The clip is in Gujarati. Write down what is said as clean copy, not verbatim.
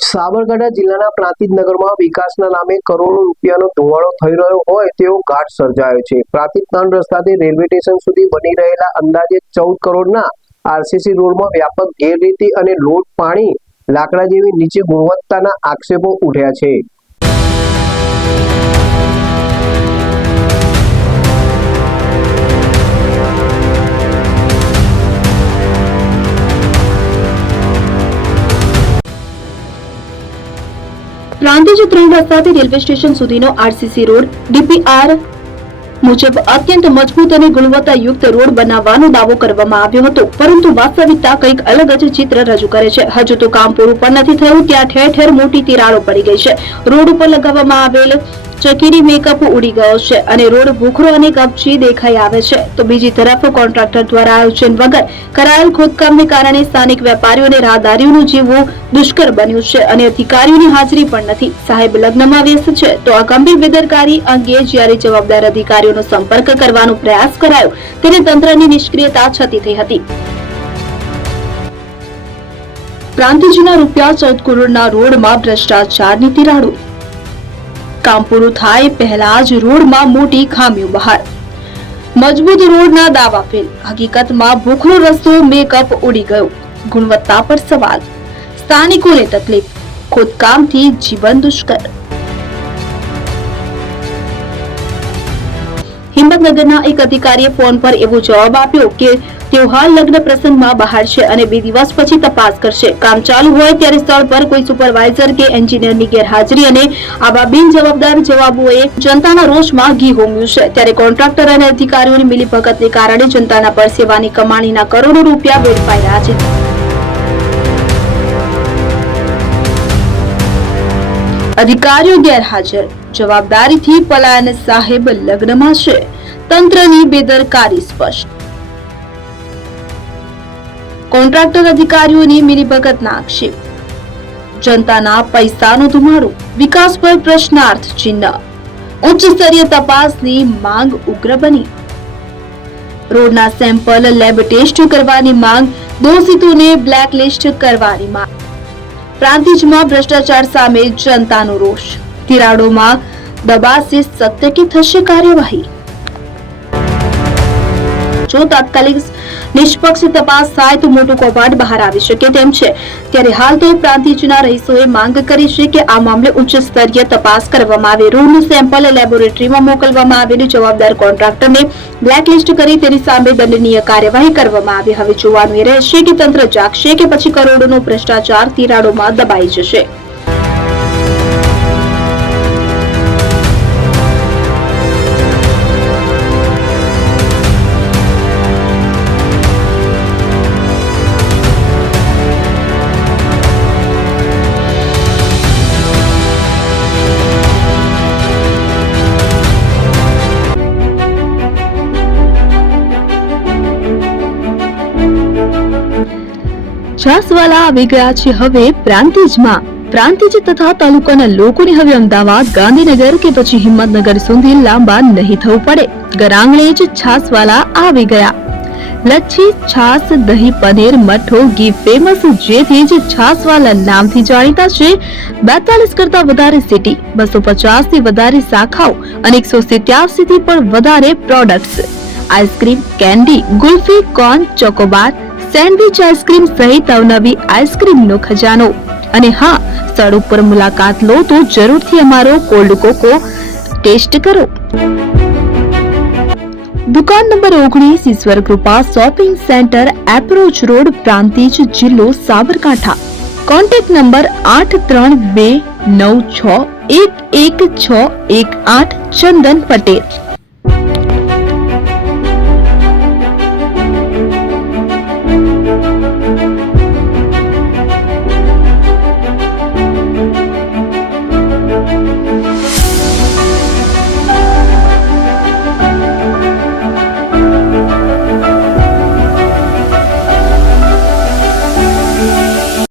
સાબરકાંઠા જિલ્લાના પ્રાંતિજ નગરમાં વિકાસના નામે કરોડો રૂપિયાનો ધોવાણો થઈ રહ્યો હોય તેવો ઘાટ સર્જાયો છે। પ્રાંતિજ 3 રસ્તાથી રેલવે સ્ટેશન સુધી બની રહેલા અંદાજે 14 કરોડના આરસીસી રોડમાં વ્યાપક ગેરરીતિ અને લોટ પાણી લાકડા જેવી નીચી ગુણવત્તાના આક્ષેપો ઉઠ્યા છે। પ્રાંતિજ 3 રસ્તાથી રેલવે સ્ટેશન સુધીનો આરસીસી રોડ ડીપીઆર મુજબ અત્યંત મજબૂત અને ગુણવત્તાયુક્ત રોડ બનાવવાનો દાવો કરવામાં આવ્યો હતો, પરંતુ વાસ્તવિકતા કંઈક અલગ જ ચિત્ર રજૂ કરે છે। હજુ તો કામ પૂરું પણ નથી થયું ત્યાં ઠેર ઠેર મોટી તિરાડો પડી ગઈ છે। રોડ ઉપર લગાવવામાં આવેલ ચકીડી મેકઅપ ઉડી ગયો છે અને રોડ ભૂખરો અને કપચી દેખાઈ આવે છે, તો બીજી તરફ કોન્ટ્રાક્ટર દ્વારા આયોજન વગર કરાયેલ ખોદકામને કારણે સ્થાનિક વેપારીઓ અને રાહદારીઓનું જીવવું દુષ્કર બન્યું છે અને અધિકારીઓની હાજરી પણ નથી। સાહેબ લગ્નમાં વ્યસ્ત છે તો આ ગંભીર બેદરકારી અંગે જ્યારે જવાબદાર અધિકારીઓનો સંપર્ક કરવાનો પ્રયાસ કરાયો ત્યારે તંત્રની નિષ્ક્રિયતા છતી થઈ હતી। પ્રાંતિજના ₹14 કરોડના રોડમાં ભ્રષ્ટાચારની તિરાડો। કામ પૂરું થાય પહેલા જ રોડમાં મોટી ખામીઓ બહાર। મજબૂત રોડના દાવા ફેલ, હકીકતમાં ભૂખરો રસ્તો, મેકઅપ ઉડી ગયો, ગુણવત્તા પર સવાલ, સ્થાનિકોને તકલીફ, ખોદકામથી જીવન દુષ્કર। હિંમતનગરના એક અધિકારીએ ફોન પર એવો જવાબ આપ્યો કે તેઓ હાલ લગ્ન પ્રસંગમાં બહાર છે અને 2 દિવસ પછી તપાસ કરશે। કામ ચાલુ હોય ત્યારે સ્થળ પર કોઈ સુપરવાઇઝર કે એન્જિનિયરની ગેરહાજરી અને આવા બિનજવાબદાર જવાબોએ જનતાના રોષમાં ઘી હોમ્યું છે। ત્યારે કોન્ટ્રાક્ટર અને અધિકારીઓની મિલીભગતને કારણે જનતાના પરસેવાની કમાણીના કરોડો રૂપિયા વેડફાઈ રહ્યા છે। અધિકારીઓ ગેરહાજર, જવાબદારીથી પલાયન, સાહેબ લગ્નમાં છે, તંત્રની બેદરકારી સ્પષ્ટ। કોન્ટ્રાક્ટર અધિકારીઓની મિલીભગતના આક્ષેપ, જનતાના પૈસાનો ધુમાડો, વિકાસ પર પ્રશ્નાર્થ ચિહ્ન, ઉચ્ચ સ્તરીય તપાસની માંગ ઉગ્ર બની। રોડના સેમ્પલ લેબ ટેસ્ટ કરવાની માંગ, દોષિતોને બ્લેકલિસ્ટ કરવાની માંગ। પ્રાંતિજમાં ભ્રષ્ટાચાર સામે જનતાનો રોષ, તિરાડોમાં દબાશે સત્ય કે થશે કાર્યવાહી? જો તાત્કાલિક નિષ્પક્ષ તપાસ થાય તો મોટું કૌભાંડ બહાર આવી શકે તેમ છે। ત્યારે હાલ તો પ્રાંતિજના રહીશોએ માંગ કરી છે કે આ મામલે ઉચ્ચ સ્તરીય તપાસ કરવામાં આવે, રોડનું સેમ્પલ લેબોરેટરીમાં મોકલવામાં આવે, જવાબદાર કોન્ટ્રાક્ટરને બ્લેકલિસ્ટ કરી તેની સામે દંડનીય કાર્યવાહી કરવામાં આવે। હવે જોવાનું એ રહેશે કે તંત્ર જાગશે કે પછી કરોડોનો ભ્રષ્ટાચાર તિરાડોમાં દબાઈ જશે। છાસવાલા આવી ગયા છે હવે પ્રાંતિજમાં। પ્રાંતિજ તથા તાલુકાના લોકોને હવે અમદાવાદ, ગાંધીનગર કે પછી હિંમતનગર સુધી લાંબા નહીં થવું પડે। ગરાંગણે જ છાસવાલા આવી ગયા। લચ્છી, છાસ, દહીં, પનીર, મઠ્ઠો, ઘી ફેમસ, જેથી જ છાસવાલા નામથી જાણીતા છે। 42 કરતા વધારે સિટી, 250 થી વધારે શાખાઓ અને 187 થી પણ વધારે products. Ice cream, candy, kulfi, corn, Chocobar, sandwich ice cream સહિત અવનવી આઈસ્ક્રીમનો ખજાનો। અને હા, સ્થળ ઉપર મુલાકાત લો તો જરૂરથી અમારો કોલ્ડ કોકો ટેસ્ટ કરો। દુકાન number 19, Ishwar Krupa shopping centre, approach road, Prantij, જિલ્લો સાબરકાંઠા। Contact number 8329611618 Chandan Patel.